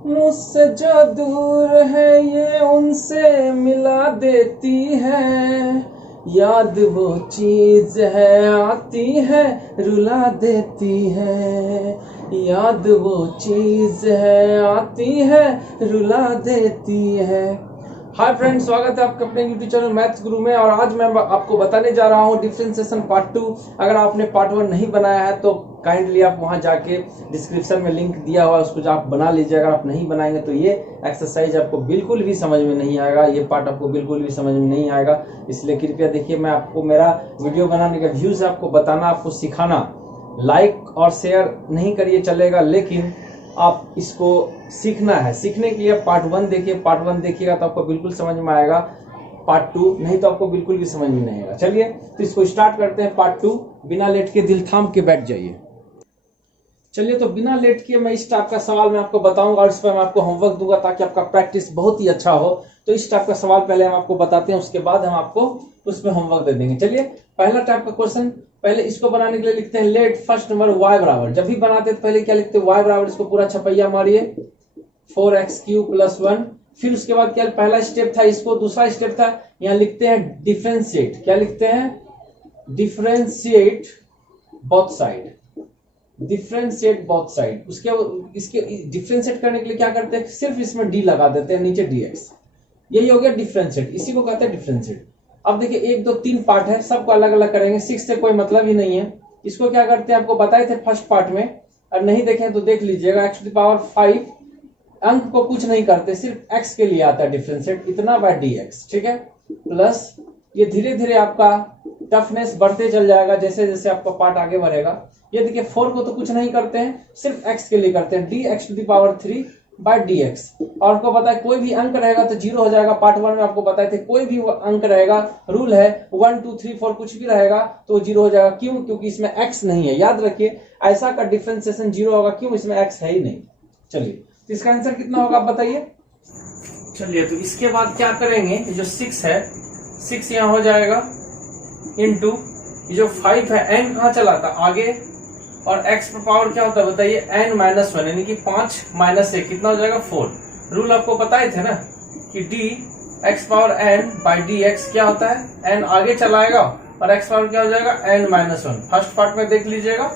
मुझसे जो दूर है ये उनसे मिला देती है। याद वो चीज है आती है रुला देती है। याद वो चीज है आती है रुला देती है। हाय फ्रेंड्स, स्वागत है आपके अपने यूट्यूब चैनल मैथ्स गुरु में। और आज मैं आपको बताने जा रहा हूँ डिफरेंशिएशन पार्ट 2। अगर आपने पार्ट 1 नहीं बनाया है तो काइंडली आप वहां जाके डिस्क्रिप्शन में लिंक दिया हुआ है, उसको आप बना लीजिए। अगर आप नहीं बनाएंगे तो ये एक्सरसाइज आपको बिल्कुल भी समझ में नहीं आएगा, ये पार्ट आपको बिल्कुल भी समझ में नहीं आएगा। इसलिए कृपया देखिए, मैं आपको मेरा वीडियो बनाने का व्यूज आपको बताना, आपको सिखाना। लाइक और शेयर नहीं करिए चलेगा, लेकिन आप इसको सीखना है। सीखने के लिए पार्ट 1 देखिए, पार्ट 1 देखिएगा तो आपको बिल्कुल समझ में आएगा। पार्ट 2 नहीं तो आपको बिल्कुल भी समझ में नहीं आएगा। चलिए तो इसको स्टार्ट करते हैं। पार्ट 2, बिना लेट के दिल थाम के बैठ जाइए। चलिए तो बिना लेट के मैं इस टाइप का सवाल मैं आपको बताऊंगा और इस पर मैं आपको होमवर्क दूंगा ताकि आपका प्रैक्टिस बहुत ही अच्छा हो। तो इस टाइप का सवाल पहले हम आपको बताते हैं, उसके बाद हम आपको उसमें होमवर्क दे देंगे। चलिए पहला टाइप का क्वेश्चन, पहले इसको बनाने के लिए लिखते हैं लेट फर्स्ट नंबर y बराबर। जब भी बनाते हैं तो पहले क्या लिखते हैं, y बराबर, इसको पूरा छपैया मारिए 4x³ + 1। फिर उसके बाद क्या पहला स्टेप था, इसको दूसरा स्टेप था, यहाँ लिखते हैं डिफरेंशिएट। क्या लिखते हैं, differentiate both side. Differentiate both side. उसके इसके डिफरेंशिएट करने के लिए क्या करते हैं, सिर्फ इसमें d लगा देते हैं, नीचे dx। यही हो गया डिफरेंशिएट, इसी को कहते हैं डिफरेंशिएट। अब देखिए 1 2 3 पार्ट है, सबको अलग अलग करेंगे, 6 से कोई मतलब ही नहीं है। इसको क्या करते हैं आपको बताए थे फर्स्ट पार्ट में, और नहीं देखें तो देख लीजिएगा। x⁵ अंक को कुछ नहीं करते, सिर्फ x के लिए आता है डिफरेंशिएट, इतना बाय dx, ठीक है। प्लस ये धीरे धीरे आपका टफनेस बढ़ते चल जाएगा जैसे जैसे आपका पार्ट आगे बढ़ेगा। ये देखिए 4 को तो कुछ नहीं करते हैं, सिर्फ x के लिए करते हैं, dx⁵ बाय dx। और आपको पता है कोई भी अंक रहेगा तो 0 हो जाएगा। पार्ट 1 में आपको बताए थे कोई भी अंक रहेगा, रूल है 1 2 3 4 कुछ भी रहेगा तो 0 हो जाएगा। क्यों? क्योंकि इसमें x नहीं है। याद रखिए ऐसा का डिफरेंशिएशन 0 होगा, क्यों? इसमें x है ही नहीं। चलिए तो इसका आंसर कितना होगा आप बताइए। चलिए तो इसके बाद क्या करेंगे, जो 6 है, 6 यहाँ हो जाएगा इंटू ये जो 5 है, n कहाँ चला था आगे, और x पर पावर क्या होता है बताइए, n-1, यानी कि 5 - 1 कितना हो जाएगा 4। रूल आपको बताए थे ना कि dx⁴n/dx क्या होता है, n आगे चलाएगा और x पावर क्या हो जाएगा n-1। फर्स्ट पार्ट में देख लीजिएगा।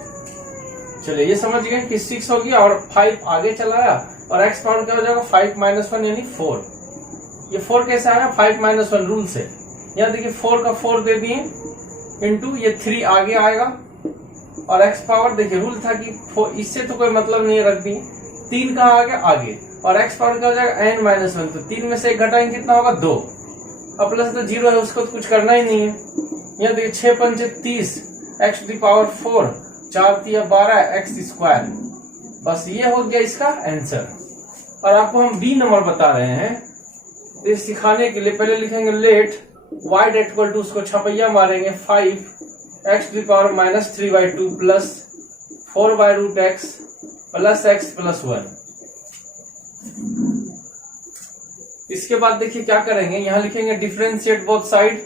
चलिए ये समझ गए कि 6 हो गया और 5 आगे चलाया और x पावर क्या हो जाएगा 5 - 1 यानी 4। ये 4 कैसे आया, 5 - 1 रूल से। यहाँ देखिए 4 का 4 दे दिए इंटू ये 3 आगे आएगा और x पावर देखिए रूल था कि इससे तो कोई मतलब नहीं रख दी, 3 कहाँ आ गया आगे, और x पावर क्या हो जाएगा n-1। तो 3 में से 1 घटाएंगे कितना होगा 2, और प्लस तो 0 है, उसको तो कुछ करना ही नहीं है। यहाँ देखिए 6 × 5 = 30, x⁴ 4, 4 × 3 = 12 x²। बस ये हो गया इसका आंसर। और आपको हम b नंबर बता रहे हैं, तो सिखाने के लिए पहले लिखेंगे लेट y = उसको छपैया मारेंगे 5x⁻³ + 4/√x + x + 1। इसके बाद देखिए क्या करेंगे, यहां लिखेंगे डिफरेंशिएट बोथ साइड।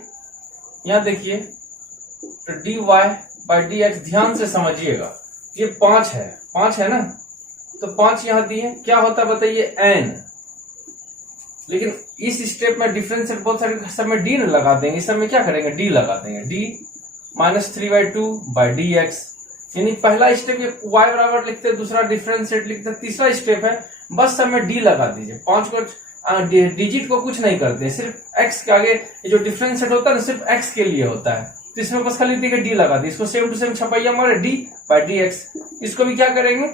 यहां देखिए तो dy/dx, ध्यान से समझिएगा, ये 5 है ना, तो 5 यहां दिए, क्या होता है बताइए n। लेकिन इस स्टेप में डिफरेंशिएट बोथ साइड सब में d न लगा देंगे, इस सब में क्या करेंगे d लगा देंगे, d-3/2/dx। यानी पहला स्टेप ये y बराबर लिखते हैं, दूसरा डिफरेंशिएट लिखते हैं, तीसरा स्टेप है बस सब में d लगा दीजिए। 5 को डिजिट को कुछ नहीं करते, सिर्फ x के आगे ये जो डिफरेंशिएट होता है ना सिर्फ x के लिए होता है, तो इसमें बस खाली देखिए d लगा दी। इसको सेम टू सेम छपैया मारे d/dx। इसको भी क्या करेंगे,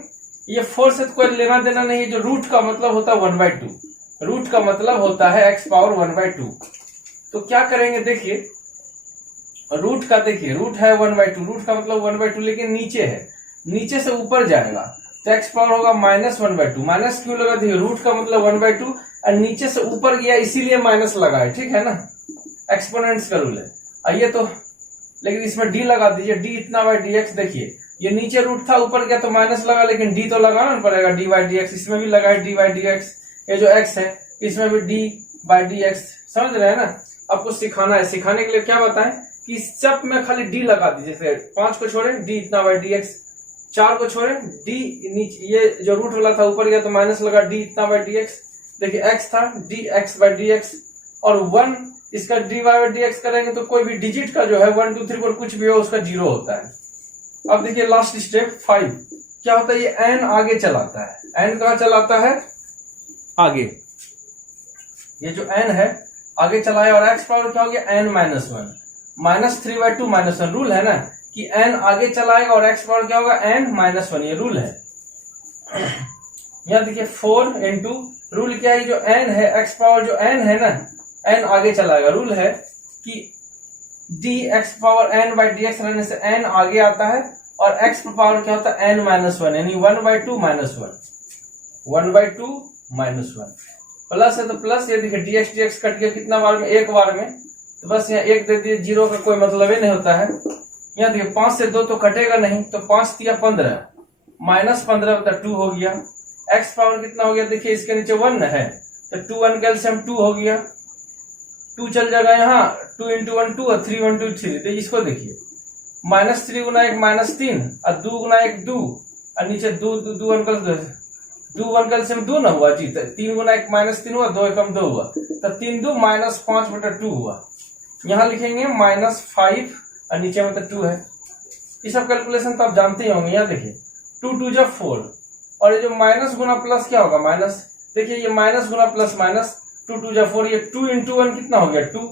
ये 4 से तो कोई लेना देना नहीं है, जो रूट का मतलब होता है 1/2, रूट का मतलब होता है x पावर 1/2। तो क्या करेंगे देखिए, रूट का देखिए रूट है 1/2, रूट का मतलब 1/2, लेकिन नीचे है, नीचे से ऊपर जाएगा तो x पावर होगा -1/2। माइनस क्यों लगा, देखिए रूट का मतलब 1/2 और नीचे से ऊपर गया इसीलिए माइनस लगा है, ठीक है ना, एक्सपोनेंट्स का रूल है। आइए तो लेकिन इसमें d लगा दीजिए, d इतना/dx। देखिए ये नीचे रूट था, ऊपर गया तो माइनस लगा, लेकिन d तो लगाना पड़ेगा d/dx। इसमें भी लगा है d/dx, ये जो x है इसमें भी d/dx। समझ रहे हैं ना। आपको सिखाना है, सिखाने के लिए क्या बताएं कि सब में खाली d लगा दीजिए, 5 को छोड़े d इतना/dx। 4 को छोड़े, डी नीचे ये जो रूट वाला था ऊपर गया तो माइनस लगा, डी इतना बाई डी एक्स। देखिए एक्स था, d x by d x, और 1 इसका d y by d x करेंगे तो कोई भी डिजिट का जो है 1 2 3 4 कुछ भी हो उसका 0 होता है। अब देखिए लास्ट स्टेप 5 क्या होता है, ये एन आगे चलाता है। एन कहाँ चलाता है, आगे। ये जो एन है आगे चलाया, और एक्स पावर क्या हो गया, n minus 1 minus 3/2 minus 1। Rule है ना कि एन आगे चलाएगा और एक्स पावर क्या होगा, एन माइनस 1, ये रूल है। यहां देखिए 4 इंटू रूल क्या है, जो एन है एक्स पावर जो एन है ना, एन आगे चलाएगा। रूल है कि d x power n by d x रहने से एन आगे आता है, और एक्स पावर क्या होता है, एन माइनस 1, यानी 1/2 माइनस 1, 1/2 माइनस 1। प्लस है तो प्लस, ये देखिए डी एक्स कट गया कितना बार में, एक बार में, तो बस यहाँ 1 दे दिए, 0 का कोई मतलब ही नहीं होता है। यहाँ देखिए 5 से 2 तो कटेगा नहीं, तो 5 दिया 15, माइनस 15 बता 2 हो गया। एक्स पावर कितना हो गया, देखिए इसके नीचे 1 है तो 2 1 का एलसीएम 2 हो गया, 2 चल जाएगा यहाँ, 2 इंटू 1 2 और 3 1 2 3। तो इसको देखिए माइनस 3 गुना 1 माइनस 3 और 2 गुना 1 2 और नीचे 2 2 1 का एलसीएम 2 ना हुआ जी, 3 गुना 1 माइनस 3 हुआ, 2 एकम 2 हुआ, तो 3 2 माइनस 5/2 हुआ। यहाँ लिखेंगे माइनस 5 और नीचे में तो 2 है। ये सब कैलकुलेशन तो आप जानते ही होंगे। यहाँ देखिए 2 2 जा 4, और ये जो माइनस गुना प्लस क्या होगा, माइनस। देखिए ये माइनस गुना प्लस माइनस, 2 2 जा 4, ये 2 इंटू 1 कितना हो गया, 2।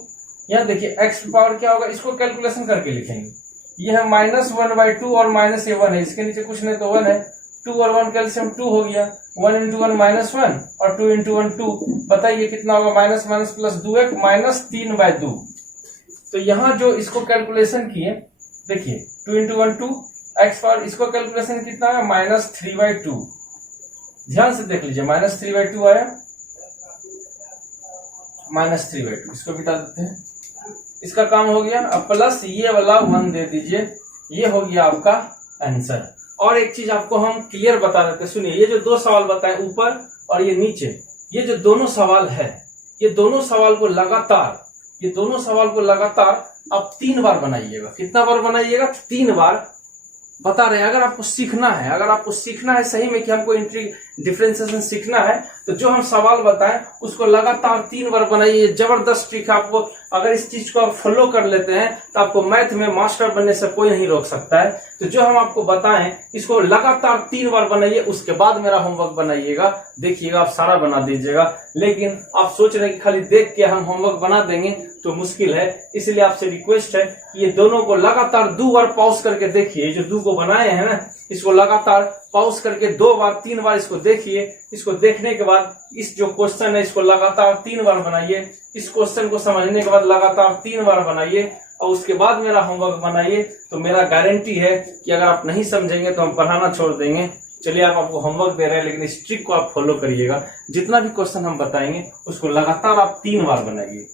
यहाँ देखिए एक्स पावर क्या होगा, इसको कैलकुलेशन करके लिखेंगे। ये है माइनस 1/2 और माइनस ये 1 है, इसके नीचे कुछ नहीं तो 1 है, 2 और 1 कैल्सियम 2 हो गया, 1 इंटू 1 माइनस 1 और 2 इंटू 1 2। बताइए कितना होगा, माइनस माइनस प्लस 2 1 माइनस 3/2। तो यहाँ जो इसको कैलकुलेशन किए, देखिए 2 इंटू 1 2 एक्स पावर, इसको कैलकुलेशन कितना है, माइनस 3/2। ध्यान से देख लीजिए, माइनस 3/2 आया, माइनस 3/2, इसको बिता देते हैं, इसका काम हो गया। अब प्लस ये वाला 1 दे दीजिए, ये हो गया आपका आंसर। और एक चीज आपको हम क्लियर बता देते, सुनिए, ये जो 2 सवाल बताए ऊपर और ये नीचे, ये जो दोनों सवाल है, ये दोनों सवाल को लगातार आप 3 बार बनाइएगा। कितना बार बनाइएगा, 3 बार बता रहे हैं। अगर आपको सीखना है सही में कि हमको इंट्री डिफरेंशिएशन सीखना है, तो जो हम सवाल बताएं उसको लगातार 3 बार बनाइए। जबरदस्त ट्रिक है। आपको अगर इस चीज को आप फॉलो कर लेते हैं तो आपको मैथ में मास्टर बनने से कोई नहीं रोक सकता है। तो जो हम आपको बताएं इसको लगातार 3 बार बनाइए, उसके बाद मेरा होमवर्क बनाइएगा। देखिएगा आप सारा बना दीजिएगा। लेकिन आप सोच रहे हैं कि खाली देख के हम होमवर्क बना देंगे तो मुश्किल है, इसलिए आपसे रिक्वेस्ट है कि ये दोनों को लगातार 2 बार पॉज करके देखिए। जो 2 को बनाए हैं ना, इसको लगातार पॉज करके 2 बार 3 बार इसको देखिए। इसको देखने के बाद इस जो क्वेश्चन है इसको लगातार 3 बार बनाइए। इस क्वेश्चन को समझने के बाद लगातार 3 बार बनाइए और उसके बाद मेरा होमवर्क बनाइए। तो मेरा गारंटी है कि अगर आप नहीं समझेंगे तो हम पढ़ाना छोड़ देंगे। चलिए, आप आपको होमवर्क दे रहे हैं, लेकिन इस ट्रिक को आप फॉलो करिएगा। जितना भी क्वेश्चन हम बताएंगे उसको लगातार आप 3 बार बनाइए।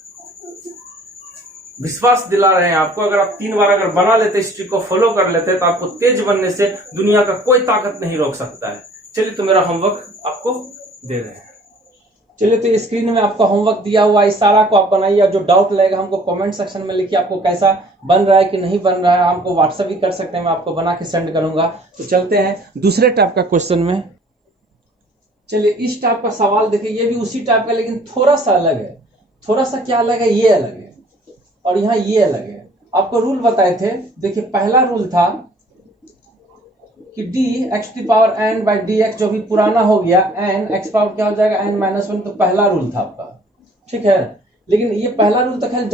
विश्वास दिला रहे हैं आपको, अगर आप 3 बार अगर बना लेते, इस ट्रिक को फॉलो कर लेते, तो आपको तेज बनने से दुनिया का कोई ताकत नहीं रोक सकता है। चलिए, तो मेरा होमवर्क आपको दे रहे हैं। चलिए, तो स्क्रीन में आपका होमवर्क दिया हुआ है, इस सारा को आप बनाइए। जो डाउट लगेगा हमको कमेंट सेक्शन में लिखिए, आपको कैसा बन रहा है कि नहीं बन रहा है। हमको व्हाट्सएप भी कर सकते हैं, मैं आपको बना के सेंड करूंगा। तो चलते हैं दूसरे टाइप का क्वेश्चन में। चलिए, इस टाइप का सवाल देखिए, ये भी उसी टाइप का लेकिन थोड़ा सा अलग है। थोड़ा सा क्या अलग है, ये अलग है और यहाँ ये अलग है। आपको रूल बताए थे। देखिए, पहला रूल था कि d x to power n by d x, जो भी पुराना हो गया, एन एक्स पावर क्या हो जाएगा, एन माइनस 1। तो पहला रूल था आपका, ठीक है। लेकिन ये पहला रूल तो खैर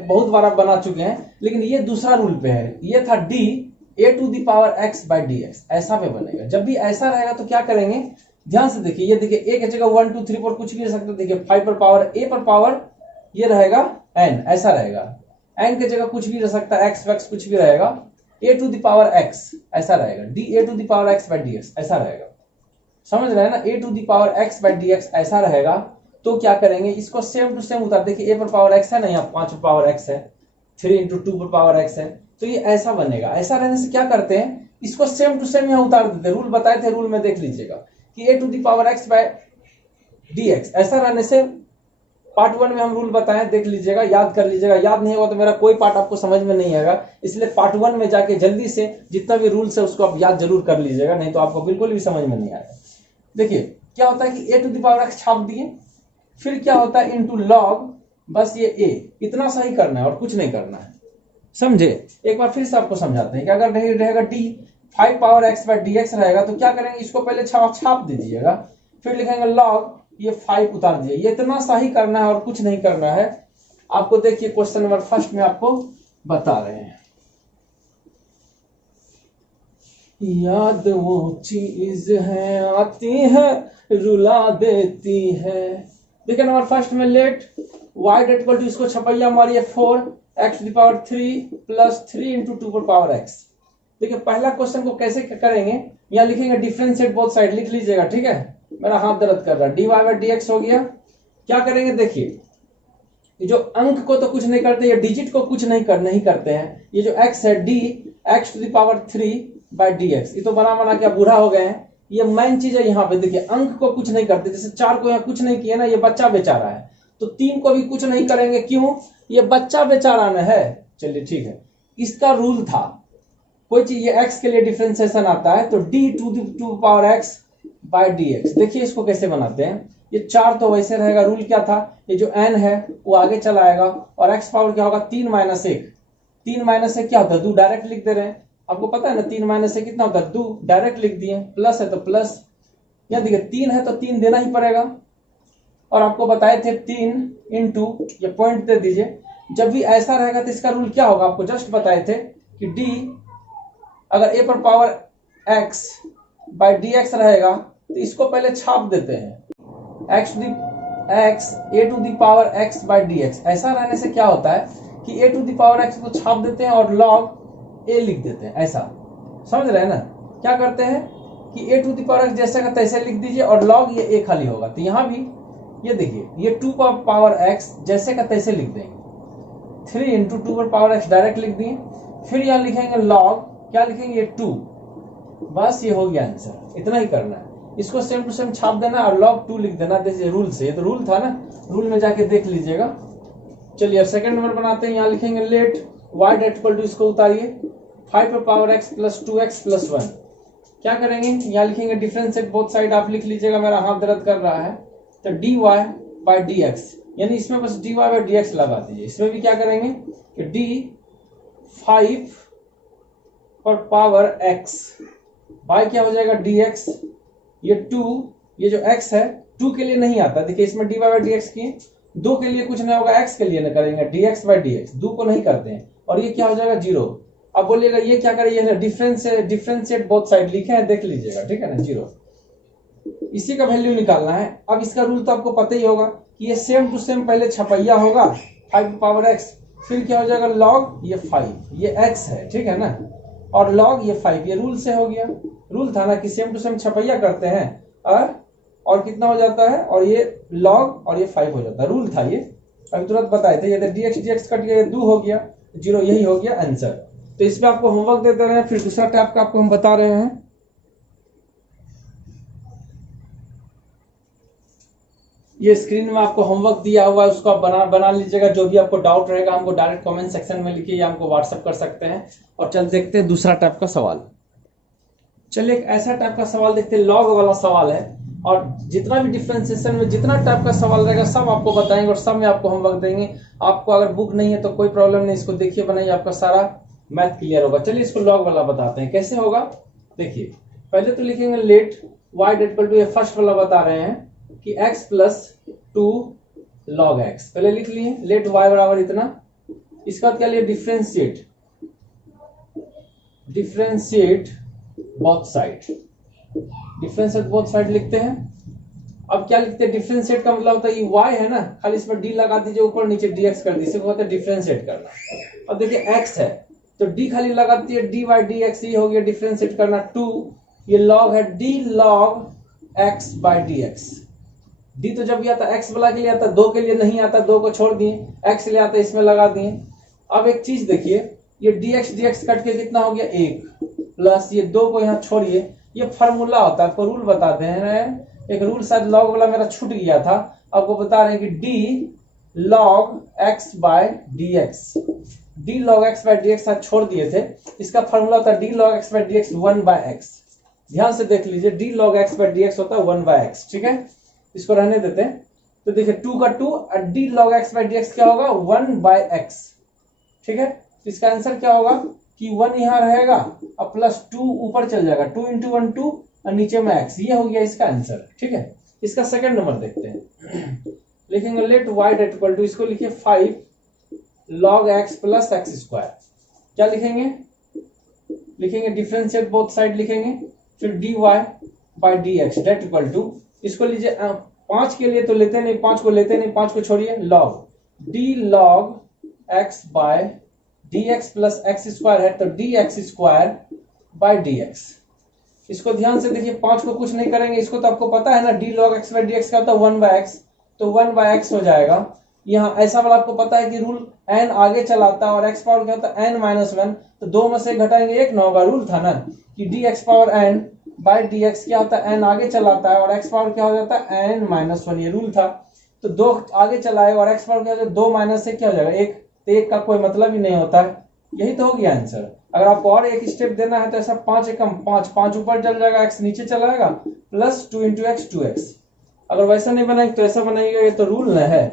बहुत बार आप बना चुके हैं, लेकिन ये दूसरा रूल पे है। ये था d a to the power x by d x, ऐसा पे बनेगा। जब भी ऐसा रहेगा तो क्या करेंगे, ध्यान से देखिए। ये देखिए, ए की जगह 1 2 3 4 कुछ भी रह सकते। देखिए 5 पर पावर ए पर पावर ये रहेगा एन, ऐसा रहेगा। एन की जगह कुछ भी रह सकता है, एक्स वैक्स कुछ भी रहेगा। A to the power x ऐसा रहेगा, d a to the power x by d x ऐसा रहेगा। समझ रहे हैं ना, a to the power x by d x ऐसा रहेगा। तो क्या करेंगे, इसको सेम टू सेम उतार। देखिए, ए पर पावर एक्स है ना, यहाँ 5 पर पावर एक्स है, 3 इंटू 2 पर पावर एक्स है। तो ये ऐसा बनेगा। ऐसा रहने से क्या करते हैं, इसको सेम टू सेम यहाँ उतार देते हैं। रूल बताए थे, रूल में देख लीजिएगा कि a to the power x by d x ऐसा रहने से पार्ट 1 में हम रूल बताएं, देख लीजिएगा, याद कर लीजिएगा। याद नहीं होगा तो मेरा कोई पार्ट आपको समझ में नहीं आएगा, इसलिए पार्ट 1 में जाके जल्दी से जितना भी रूल्स है उसको आप याद जरूर कर लीजिएगा, नहीं तो आपको बिल्कुल भी समझ में नहीं आएगा। देखिए क्या होता है कि a to the power x छाप दिए, फिर क्या होता है इनटू लॉग, बस ये a इतना सही करना है और कुछ नहीं करना है, समझे। एक बार फिर से आपको समझाते हैं कि अगर नहीं रहेगा d 5 power x by dx रहेगा तो क्या करेंगे, इसको पहले छाप दीजिएगा, फिर लिखेंगे लॉग ये 5 उतार दिए, ये इतना सही करना है और कुछ नहीं करना है आपको। देखिए क्वेश्चन नंबर फर्स्ट में आपको बता रहे हैं, याद वो चीज है आती है रुला देती है। देखिए नंबर फर्स्ट में लेट y इक्वल टू, इसको छपैया मारिए 4 x to the power 3 plus 3 into 2 पर पावर x। देखिए पहला क्वेश्चन को कैसे करेंगे, यहाँ लिखेंगे डिफरेंशिएट बोथ साइड, लिख लीजिएगा, ठीक है। मेरा हाथ दर्द कर रहा है, dy बाय dx हो गया। क्या करेंगे, देखिए जो अंक को तो कुछ नहीं करते, ये डिजिट को कुछ नहीं करते हैं, ये जो x है d x to the power 3 by dx, ये तो बना के बूढ़ा हो गए हैं। ये मेन चीज है यहाँ पे, देखिए अंक को कुछ नहीं करते, जैसे 4 को यहाँ कुछ नहीं किया ना, ये बच्चा बेचारा है, तो 3 को भी कुछ नहीं करेंगे, क्यों, ये बच्चा बेचारा न है। चलिए ठीक है, इसका रूल था, कोई चीज ये x के लिए डिफरेंशिएशन आता है तो d to power x by dx। देखिए इसको कैसे बनाते हैं, ये 4 तो वैसे रहेगा, रूल क्या था, ये जो n है वो आगे चला आएगा और x पावर क्या होगा 3 माइनस 1। 3 माइनस 1 क्या होता है, 2 डायरेक्ट लिख दे रहे हैं, आपको पता है ना 3 माइनस 1 कितना होता है 2, डायरेक्ट लिख दिए, प्लस है तो प्लस, यहाँ देखिए 3 है तो 3 देना ही पड़ेगा, और आपको बताए थे 3 इंटू ये पॉइंट दे दीजिए। जब भी ऐसा रहेगा तो इसका रूल क्या होगा, आपको जस्ट बताए थे कि d अगर a पर पावर x बाय dx रहेगा तो इसको पहले छाप देते हैं, a to the power x by dx। ऐसा रहने से क्या होता है कि a to the power x को छाप देते हैं और log a लिख देते हैं, ऐसा समझ रहे हैं ना। क्या करते हैं कि a to the power x जैसे का तैसे लिख दीजिए और log ये a खाली होगा, तो यहाँ भी ये देखिए ये 2 पर पावर x जैसे का तैसे लिख देंगे, 3 इंटू 2 पर पावर x डायरेक्ट लिख दिए, फिर यहाँ लिखेंगे log, क्या लिखेंगे ये 2, बस ये हो गया आंसर, इतना ही करना है। इसको सेम टू सेम छाप देना और log 2 लिख देना, जैसे रूल से, ये तो रूल था ना, रूल में जाके देख लीजिएगा। चलिए अब सेकंड नंबर बनाते हैं, यहाँ लिखेंगे लेट y इक्वल टू, इसको उतारिए 5 पर power x plus 2x plus 1। क्या करेंगे, यहाँ लिखेंगे डिफरेंशिएट बोथ साइड, आप लिख लीजिएगा, मेरा हाथ दर्द कर रहा है, तो dy बाय dx, यानी इसमें बस dy बाय dx लगा दीजिए। इसमें भी क्या करेंगे कि d 5 पर पावर x बाय क्या हो जाएगा dx, ये 2, ये जो x है 2 के लिए नहीं आता, देखिए इसमें dy बाय dx की, 2 के लिए कुछ नहीं होगा, x के लिए न करेंगे dx बाय dx, 2 को नहीं करते हैं, और ये क्या हो जाएगा 0। अब बोलिएगा ये क्या करिए, डिफरेंशिएट बोथ साइड लिखे हैं, देख लीजिएगा, ठीक है ना, 0, इसी का वैल्यू निकालना है। अब इसका रूल तो आपको पता ही होगा कि ये सेम टू सेम पहले छपैया होगा 5 पावर x, फिर क्या हो जाएगा log ये 5, ये x है, ठीक है ना, और log ये 5, ये रूल से हो गया। रूल था ना कि सेम टू सेम छपैया करते हैं और कितना हो जाता है, और ये log और ये 5 हो जाता है, रूल था ये, अभी तुरंत बताए थे। ये dx कट गया, ये 2 हो गया, 0, यही हो गया आंसर। तो इसमें आपको होमवर्क देते रहे, फिर दूसरा टाइप का आपको हम बता रहे हैं। ये स्क्रीन में आपको होमवर्क दिया हुआ है, उसको आप बना लीजिएगा। जो भी आपको डाउट रहेगा हमको डायरेक्ट कमेंट सेक्शन में लिखिए या हमको व्हाट्सएप कर सकते हैं। और चल देखते हैं दूसरा टाइप का सवाल। चलिए एक ऐसा टाइप का सवाल देखते हैं, लॉग वाला सवाल है, और जितना भी डिफरेंशिएशन में जितना टाइप का सवाल रहेगा सब आपको बताएंगे और सब में आपको होमवर्क देंगे। आपको अगर बुक नहीं है तो कोई प्रॉब्लम नहीं, इसको देखिए बनाइए, आपका सारा मैथ क्लियर होगा। चलिए इसको लॉग वाला बताते हैं कैसे होगा। देखिए पहले तो लिखेंगे लेट y इक्वल टू, ये फर्स्ट वाला बता रहे हैं कि x प्लस 2 log x, पहले लिख लिए लेट y बराबर इतना। इसका बाद क्या लिए differentiate both side, differentiate both side लिखते हैं। अब क्या लिखते हैं, डिफरेंशिएट का मतलब होता है ये y है ना, खाली इसमें d लगा दीजिए, ऊपर नीचे dx कर दीजिए, कहते हैं डिफरेंशिएट करना। अब देखिए x है तो d खाली लगाती है, d बाई dx, ये हो गया डिफरेंशिएट करना। 2 ये log है, d log x by dx। d तो जब भी आता x वाला के लिए आता, 2 के लिए नहीं आता, 2 को छोड़ दिए, x ले आता इसमें लगा दिए। अब एक चीज देखिए, ये dx कट के कितना हो गया 1, प्लस ये 2 को यहाँ छोड़िए, ये फॉर्मूला होता है, आपको रूल बताते हैं। एक रूल शायद लॉग वाला मेरा छूट गया था, आपको बता रहे हैं कि d log x by d x. D log x by d x आज छोड़ दिए थे, इसका फॉर्मूला होता है d log x by d x 1 by x. ध्यान से देख लीजिए, d log x by d x होता है 1 बाय एक्स। ठीक है, इसको रहने देते हैं। तो देखिए 2 का 2 और d log x by d x क्या होगा 1 बाय एक्स। ठीक है, इसका आंसर क्या होगा कि 1 यहां रहेगा और प्लस 2 ऊपर चल जाएगा, 2 इंटू 1 2 और नीचे में एक्स। ये हो गया इसका आंसर। ठीक है, इसका सेकंड नंबर देखते हैं। लिखेंगे let y that equal to, इसको लिखिए 5 log x plus x square. क्या लिखेंगे, लिखेंगे डिफरेंशिएट बोथ साइड लिखेंगे, फिर dy by dx that equal to, इसको लीजिए 5 के लिए तो लेते नहीं, 5 को लेते नहीं, 5 को छोड़िए, log d log x by dx plus x square है तो dx स्क्वायर बाय dx। इसको ध्यान से देखिए, 5 को कुछ नहीं करेंगे, इसको तो आपको पता है ना, d log x by dx क्या होता है 1 बाय x, तो 1 बाय x हो जाएगा। यहाँ ऐसा वाला आपको पता है कि रूल n आगे चलाता है और x पावर क्या होता है n माइनस 1, तो 2 में से घटाएंगे 1 ना होगा। रूल था ना कि dx power n by dx क्या होता है n आगे चलाता है और x पावर क्या हो जाता है n माइनस 1, ये रूल था। तो 2 आगे चलाएगा और x पावर क्या हो जाएगा 2 माइनस से क्या हो जाएगा 1, तो 1 का कोई मतलब ही नहीं होता है। यही तो हो गया आंसर। अगर आपको और एक स्टेप देना है तो ऐसा 5 एकम 5, 5 ऊपर चल जाएगा, x नीचे चला जाएगा, प्लस 2 इंटू एक्स 2x। अगर वैसा नहीं बनाएंगे तो ऐसा बनाइएगा, ये तो रूल है,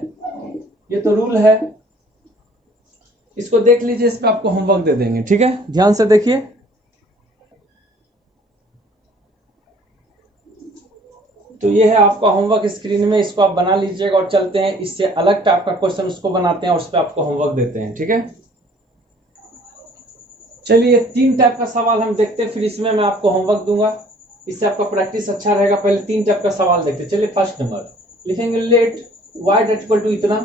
ये तो रूल है। इसको देख लीजिए, इस पे आपको होमवर्क दे देंगे। ठीक है, ध्यान से देखिए। तो ये है आपका होमवर्क स्क्रीन में, इसको आप बना लीजिएगा और चलते हैं इससे अलग टाइप का क्वेश्चन उसको बनाते हैं और उस पर आपको होमवर्क देते हैं। ठीक है, चलिए 3 टाइप का सवाल हम देखते हैं, फिर इसमें मैं आपको होमवर्क दूंगा, इससे आपका प्रैक्टिस अच्छा रहेगा। पहले 3 टाइप का सवाल देखते हैं। चलिए फर्स्ट नंबर लिखेंगे let y date equal to इतना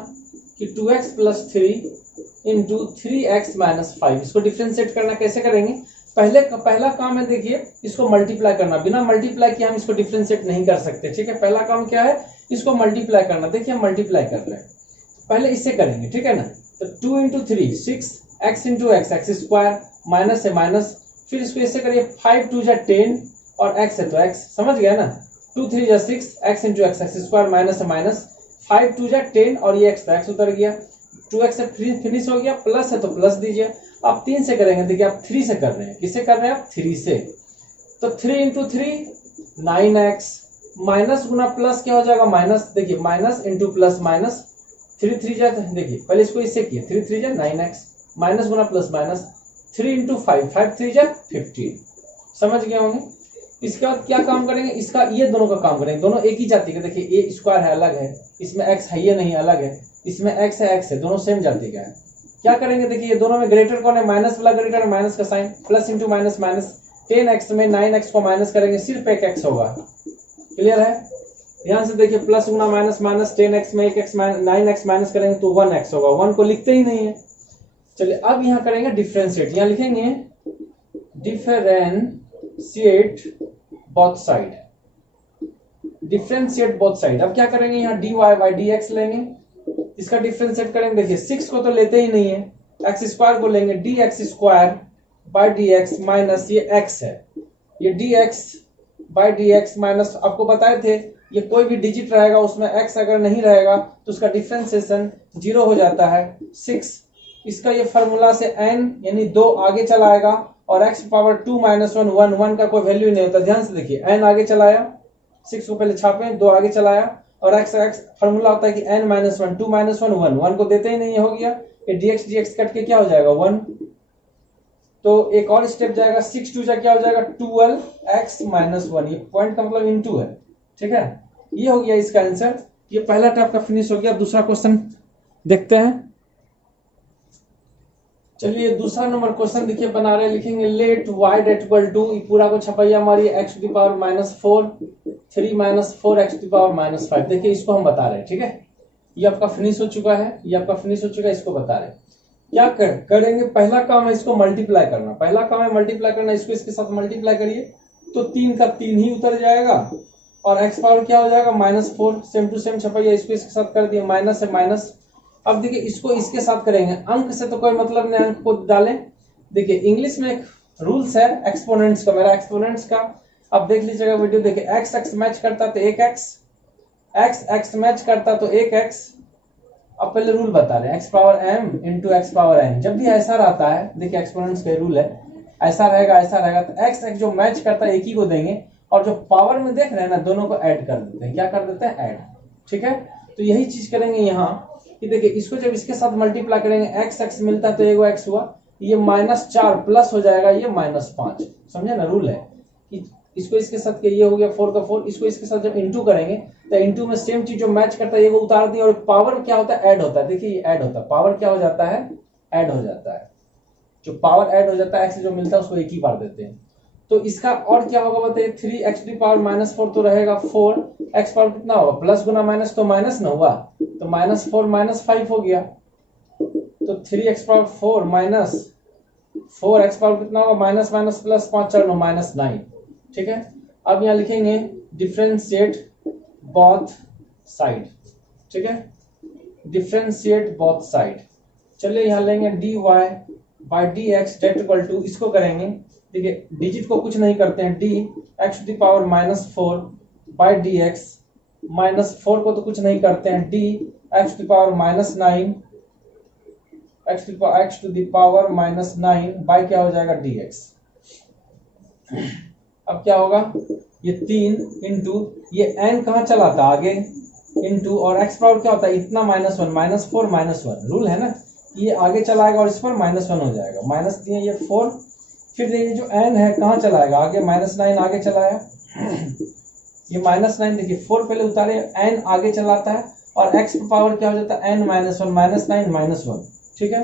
कि 2x plus 3 into 3x minus 5। इसको डिफ्रेंशिएट करना कैसे करेंगे, पहला काम है देखिए, इसको मल्टीप्लाई करना। बिना मल्टीप्लाई किए हम इसको डिफ्रेंशिएट नहीं कर सकते। ठीक है, पहला काम क्या है, इसको मल्टीप्लाई करना। देखिए हम मल्टीप्लाई कर रहे हैं, पहले इससे करेंगे। ठीक है ना, तो 2 into 3 6 x into x x square minus है माइनस, फिर इसको इससे करिए 5 2 जा 10 और x है तो x, समझ गया ना, 2 3 जा 6 x into x x square minus है माइनस, 5 2 जा 10 और ये x था, x उतर गया, 2x से फिनिश हो गया, प्लस है तो प्लस दीजिए। आप 3 से करेंगे, देखिए आप 3 से कर रहे हैं, किससे कर रहे हैं आप 3 से, तो 3 इंटू 3 9x माइनस गुना प्लस क्या हो जाएगा माइनस, देखिए माइनस इंटू प्लस माइनस, 3 3 जा, देखिए पहले इसको इससे किया, 3 3 जा 9x माइनस गुना प्लस माइनस, 3 इंटू 5 5 3 जा 15। समझ गए होंगे। इसके बाद क्या काम करेंगे, इसका ये दोनों का काम करेंगे, दोनों एक ही जाति के। देखिए ए स्क्वायर है अलग है, इसमें x है ये नहीं अलग है, इसमें x है दोनों सेम जाति का है। क्या करेंगे, देखिए ये दोनों में ग्रेटर कौन है, माइनस वाला ग्रेटर है, माइनस का sign, plus into minus minus, 10x में 9x को माइनस करेंगे, सिर्फ एक x होगा। क्लियर है, ध्यान से देखिए, प्लस गुना माइनस माइनस, 10x में 1x 9x माइनस करेंगे तो 1x होगा, 1 को लिखते ही नहीं है। चलिए अब यहाँ करेंगे डिफरेंशिएट, यहाँ लिखेंगे differentiate both side, differentiate both side. अब क्या करेंगे, यहाँ dy बाई dx लेंगे, इसका डिफरेंशिएट करेंगे। देखिए 6 को तो लेते ही नहीं है, एक्स स्क्वायर को लेंगे, dx square by dx minus ये x है, ये dx बाई dx माइनस, आपको बताए थे ये कोई भी डिजिट रहेगा उसमें x अगर नहीं रहेगा तो उसका डिफरेंशिएशन 0 हो जाता है। 6 इसका ये फॉर्मूला से n यानी 2 आगे चलाएगा और x पावर 2 माइनस 1 1 1 का कोई वैल्यू नहीं होता। ध्यान से देखिए, n आगे चलाया, 6 को पहले छापे, 2 आगे चलाया और x फॉर्मूला होता है कि n माइनस 1 2 माइनस 1 1 1 को देते ही नहीं, हो गया ये dx dx कट के क्या हो जाएगा 1। तो एक और स्टेप जाएगा, 6 2 जा क्या हो जाएगा 12x माइनस 1, ये पॉइंट का मतलब इनटू है। ठीक है, ये हो गया इसका आंसर। ये पहला टाइप का फिनिश हो गया। दूसरा क्वेश्चन देखते हैं। चलिए दूसरा नंबर क्वेश्चन देखिए बना रहे, लिखेंगे let y date equal to, पूरा को छपैया हमारी x to the power minus 4 3 minus 4 x to the power minus 5। देखिए इसको हम बता रहे हैं। ठीक है, ये आपका फिनिश हो चुका है, ये आपका फिनिश हो चुका है, इसको बता रहे हैं। क्या करेंगे, पहला काम है इसको मल्टीप्लाई करना, पहला काम है मल्टीप्लाई करना। इसको इसके साथ मल्टीप्लाई करिए तो 3 का 3 ही उतर जाएगा और x पावर क्या हो जाएगा माइनस 4, सेम टू सेम छपैया, इसको इसके साथ कर दिया, माइनस है माइनस। अब देखिए इसको इसके साथ करेंगे, अंक से तो कोई मतलब नहीं, अंक को डालें। देखिए इंग्लिश में एक रूल्स है एक्सपोनेंट्स का, मेरा एक्सपोनेंट्स का अब देख लीजिएगा वीडियो। देखिए x x मैच करता तो 1x, x x मैच करता तो 1x, अब पहले रूल बता रहे हैं, x power m into x power n. जब भी ऐसा रहता है, देखिए एक्सपोनेंट्स का रूल है, ऐसा रहेगा तो एक्स एक्स जो मैच करता है एक ही को देंगे, और जो पावर में देख रहे हैं ना दोनों को ऐड कर देते हैं। क्या कर देते हैं? ऐड। ठीक है, तो यही चीज करेंगे यहाँ कि देखिए इसको जब इसके साथ मल्टीप्लाई करेंगे, एक्स एक्स मिलता है तो एगो एक्स हुआ, ये -4 प्लस हो जाएगा ये -5। समझे ना? रूल है कि इसको इसके साथ के ये हो गया 4 का 4, इसको इसके साथ जब इंटू करेंगे तो इंटू में सेम चीज जो मैच करता है ये वो उतार दिया, और पावर क्या होता है? ऐड होता है। देखिए ये ऐड होता है, पावर क्या हो जाता है? ऐड हो जाता है। जो पावर ऐड हो जाता है एक्स जो मिलता है उसको एक ही बार देते हैं। तो इसका और क्या होगा बताइए? 3x की पावर -4 तो रहेगा 4, एक्स पावर कितना होगा? प्लस गुना माइनस तो माइनस ना हुआ, तो -4 -5 हो गया, तो 3x power 4 minus 4x power कितना होगा? Minus minus plus 5 4 -9। ठीक है, अब यहाँ लिखेंगे डिफ्रेंशिएट बोथ साइड। ठीक है, डिफ्रेंशिएट बोथ साइड। चलिए यहाँ लेंगे dy by d x that equal to, इसको करेंगे, देखिए डिजिट को कुछ नहीं करते हैं, dx to the power -4 by d x, -4 को तो कुछ नहीं करते हैं, dx to the power -9 x to the power -9 by क्या हो जाएगा? dx। अब क्या होगा? ये 3 इंटू ये n कहाँ चला था? आगे, इंटू और x पावर क्या होता है? इतना -1 -4 -1 रूल है ना, ये आगे चलाएगा और इस पर -1 हो जाएगा, माइनस दिए ये 4, फिर ये जो n है कहाँ चलाएगा? आगे -9 आगे चलाया, ये -9 देखिए 4 पहले उतारे, n आगे चलाता है, और x पावर क्या हो जाता है? n -1 -9 -1। ठीक है,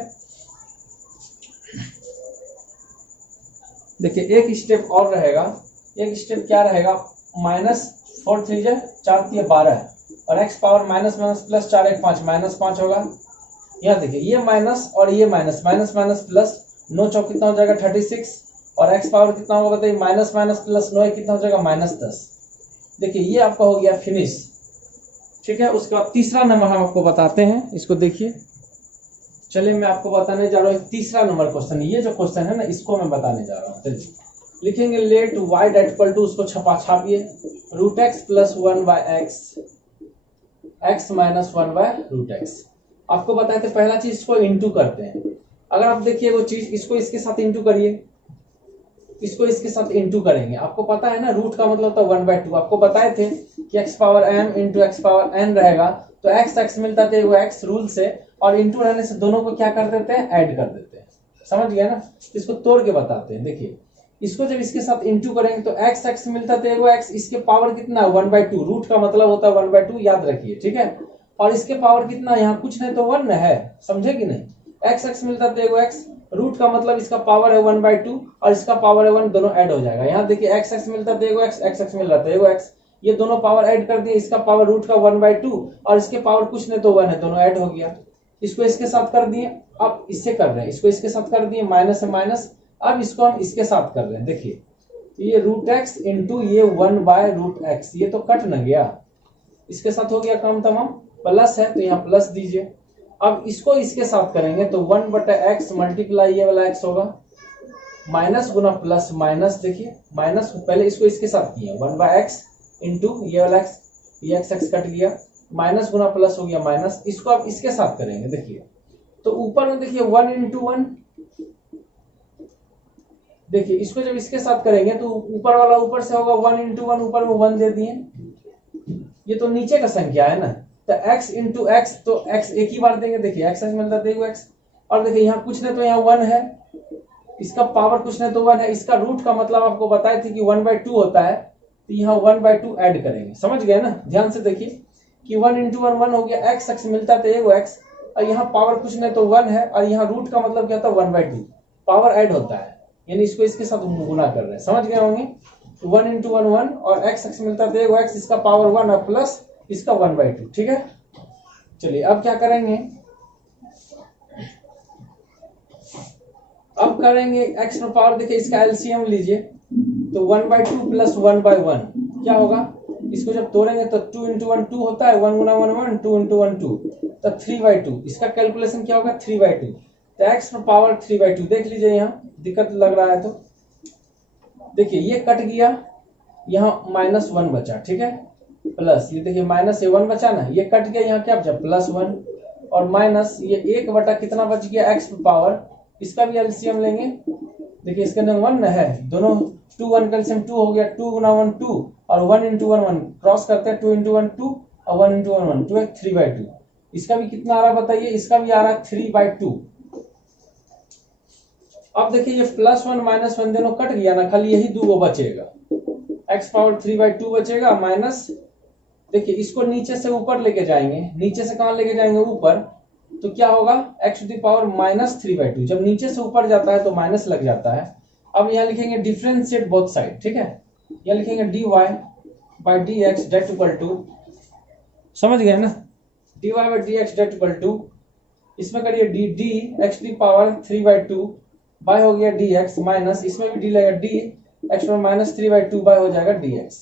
देखिए एक स्टेप और रहेगा, एक स्टेप क्या रहेगा? -4 3 4 3 12, और x power minus minus plus 4 1 5 -5 होगा। यहाँ देखिए ये माइनस और ये माइनस, माइनस माइनस प्लस 9 चौक कितना हो जाएगा? 36, और x पावर कितना होगा बताइए? माइनस माइनस प्लस 9 कितना हो जाएगा? -10। देखिए ये आपका हो गया फिनिश। ठीक है, उसके बाद तीसरा नंबर हम आपको बताते हैं, इसको देखिए। चलिए मैं आपको बताने जा रहा हूँ तीसरा नंबर क्वेश्चन। ये जो क्वेश्चन है ना इसको मैं बताने जा रहा हूँ। चलिए लिखेंगे let y date equal to, उसको छापिए, √x plus 1/x x minus 1/√x। आपको बताए थे पहला चीज इसको इंटू करते हैं। अगर आप देखिए वो चीज, इसको इसके साथ इंटू करिए, इसको इसके साथ इंटू करेंगे, आपको पता है ना रूट का मतलब होता है 1/2। आपको बताए थे कि x power m into x power n रहेगा, तो x x मिलता था वो x रूल से, और इंटू रहने से दोनों को क्या कर देते हैं? ऐड कर देते हैं। समझ गए ना? इसको तोड़ के बताते हैं। देखिए इसको जब इसके साथ इंटू करेंगे तो x x मिलता था वो x, इसके पावर कितना? 1/2। रूट का मतलब होता है 1/2, याद रखिए। ठीक है, और इसके पावर कितना? यहाँ कुछ नहीं तो 1 है, समझे कि नहीं? x x मिलता था वो x, रूट का मतलब इसका पावर है 1/2 और इसका पावर है 1, दोनों ऐड हो जाएगा। यहाँ देखिए x x मिलता था वो x, x x मिल रहा था वो x, ये दोनों पावर ऐड कर दिए, इसका पावर रूट का 1/2 और इसके पावर कुछ नहीं तो 1 है, दोनों ऐड हो गया। इसको इसके साथ कर दिए, अब इससे कर रहे हैं, इसको इसके साथ कर दिए, माइनस है माइनस, अब इसको हम इसके साथ कर रहे हैं। देखिए ये √x इंटू ये 1/√x, ये तो कट न गया, इसके साथ हो गया काम तमाम, प्लस है तो यहाँ प्लस दीजिए। अब इसको इसके साथ करेंगे तो 1/x मल्टीप्लाई ये वाला x होगा, माइनस गुना प्लस माइनस, देखिए माइनस पहले इसको इसके साथ किया, 1/x इंटू ये वाला x, ये x कट गया, माइनस गुना प्लस हो गया माइनस, इसको आप इसके साथ करेंगे। देखिए तो ऊपर में देखिए 1 इंटू 1, देखिए इसको जब इसके साथ करेंगे तो ऊपर वाला ऊपर से होगा 1 इंटू 1, ऊपर में 1 दे दिए, ये तो नीचे का संख्या है ना, तो x इंटू एक्स, तो x एक ही बार देंगे। देखिए x x मिलता है x, और देखिए यहाँ कुछ नहीं तो यहाँ 1 है, इसका पावर कुछ नहीं तो 1 है, इसका रूट का मतलब आपको बताए थे कि 1/2 होता है, तो यहाँ 1/2 ऐड करेंगे। समझ गए ना? ध्यान से देखिए कि 1 इंटू 1 1 हो गया, x x मिलता था x, और यहाँ पावर कुछ नहीं तो 1 है, और यहाँ रूट का मतलब क्या होता है? 1/2, पावर ऐड होता है, यानी इसको इसके साथ गुना कर रहे हैं। समझ गए होंगे? 1 इंटू 1 1, और x x मिलता था x, इसका पावर 1 और प्लस इसका 1/2। ठीक है, चलिए अब क्या करेंगे, अब करेंगे x में पावर, देखिए इसका एलसीएम लीजिए, तो 1/2 प्लस 1/1 क्या होगा? इसको जब तोड़ेंगे तो 2 इंटू 1 2 होता है, 1 गुना 1 1, 2 इंटू 1 2, तो 3/2, इसका कैलकुलेशन क्या होगा? 3/2, तो x में पावर 3/2। देख लीजिए यहाँ दिक्कत लग रहा है तो देखिए ये कट गया, यहाँ -1 बचा, ठीक है, प्लस ये देखिए माइनस 1 बचा ना, ये कट गया, यहाँ क्या बचा? +1, और माइनस ये 1 बटा कितना बच गया x पावर, इसका भी एलसीएम लेंगे। देखिए इसके अंदर 1 है, दोनों 2 1 कैल्सियम 2 हो गया, 2 गुना 1 2 और 1 इंटू 1 1 क्रॉस करते हैं, 2 इंटू 1 2 और 1 इंटू 1 1 2 है 3/2। इसका भी कितना आ रहा है बताइए, इसका भी आ रहा है 3/2। अब देखिए ये +1 -1 दोनों कट गया ना, खाली यही 2 बचेगा, x पावर 3/2 बचेगा माइनस, देखिए इसको नीचे से ऊपर लेके जाएंगे, नीचे से कहां लेके जाएंगे ऊपर, तो क्या होगा x टू द पावर -3/2, जब नीचे से ऊपर जाता है तो माइनस लग जाता है। अब यहाँ लिखेंगे डिफरेंशिएट बोथ साइड, ठीक है, यहाँ लिखेंगे dy/dx डेट इक्वल टू, समझ गए ना, dy/dx डेट इक्वल टू, इसमें करिए d x to the power 3/2 by हो गया dx माइनस, इसमें भी d लगेगा d x पावर -3/2 बाय हो जाएगा dx।